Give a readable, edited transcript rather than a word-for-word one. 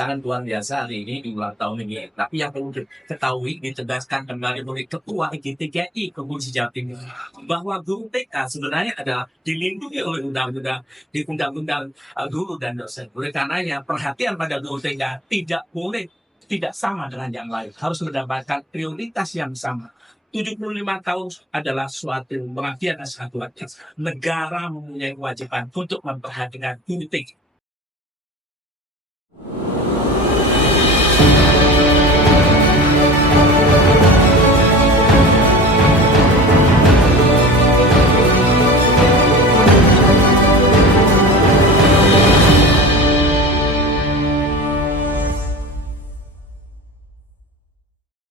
sangat luar biasa hari ini di ulang tahun ini. Tapi yang perlu diketahui, ditegaskan kembali oleh Ketua IGTKI Provinsi Jawa Timur bahwa guru TK sebenarnya adalah dilindungi oleh undang-undang di undang-undang guru dan dosen. Oleh karenanya perhatian pada guru TK tidak boleh tidak sama dengan yang lain, harus mendapatkan prioritas yang sama. 75 tahun adalah suatu pengabdian yang sangat luar biasa. Negara mempunyai kewajiban untuk memperhatikan guru TK.